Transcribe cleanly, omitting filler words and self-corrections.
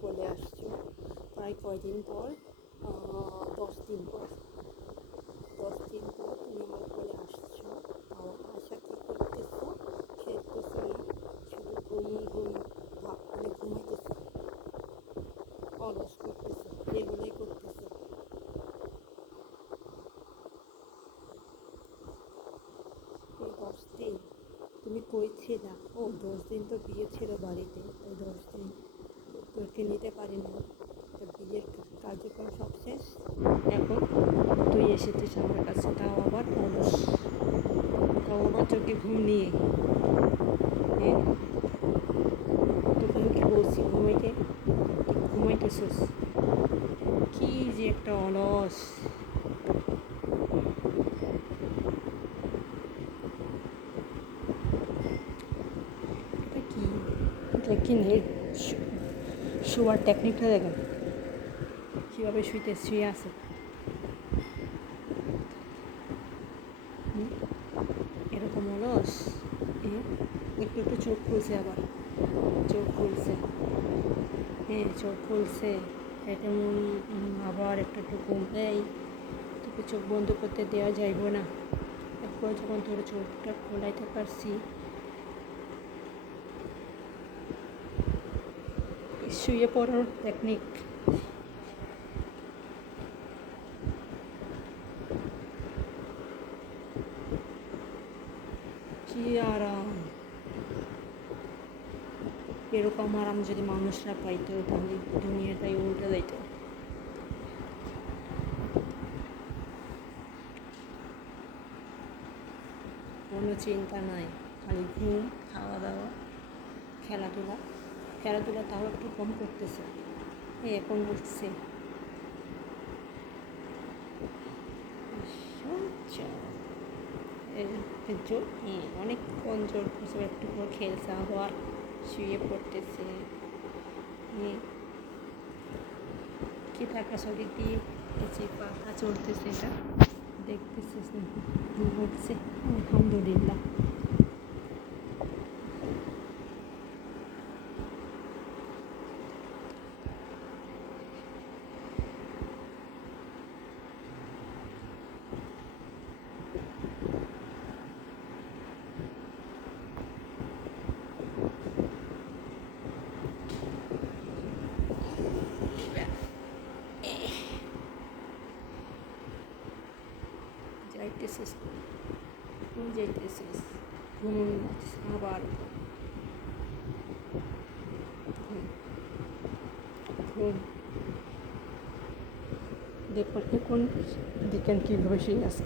চলে আসছো প্রায় কয়দিন পর, 10 দিন পর। 10 দিন পর তুমি আমার কোলে আসছো। তাও আশা কি করতেছো? খেলতেছো না, শুধু ঘুম ঘুম ভাব, মানে ঘুমাইতেছো, অলস করতেছো, এগুলোই করতেছো। এই 10 দিন তুমি কই ছিলা? ও 10 দিন তো বিয়ে ছিল বাড়িতে, তাই 10 দিন তোকে নিতে পারিনি। তোর বিয়ের কার্যক্রম সব শেষ, এখন তুই এসেছিস আমার কাছে, তাও আবার অলস, তাও আবার চোখে ঘুম নিয়ে। হ্যাঁ, তোকে আমি কি বলছি ঘুমাইতে? তুই ঘুমাইতেছিস, কি যে একটা অলস। এটা কি, দেখেন এর শোয়ার টেকনিকটা দেখেন, কীভাবে শুয়ে আছে। এরকম অলস। একটু একটু চোখ খুলছে, আবার চোখ খুলছে। হ্যাঁ, চোখ খুলছে, এটা আবার একটু একটু ঘুম। এই, তোকে চোখ বন্ধ করতে দেওয়া যাইব না। এরপর যখন তোর চোখটা খোলাইতে পারছি, শুয়ে পড়ার টেকনিক। কি আরাম! এরকম আরাম যদি মানুষরা পাইতো, তাহলে দুনিয়াটাই উল্টে যাইত। কোনো চিন্তা নাই, খালি ঘুম, খাওয়া দাওয়া, খেলাধুলা। খেলাধুলা তাও একটু কম করতেছে, এখন উঠছে। অনেকক্ষণ জোর করছে, একটু করে খেলছে, আবার শুয়ে পড়তেছে। কি থাকা শরীর দিয়ে যে পাখা চলতেছে, এটা দেখতেছিস না? ঘুমোচ্ছে, আলহামদুলিল্লাহ। যাইতেছিস, যাইতেছিস, ঘুম, আবার ঘুম ঘুম। দেখুন, এখন দেখেন কীভাবে শুয়ে আছে।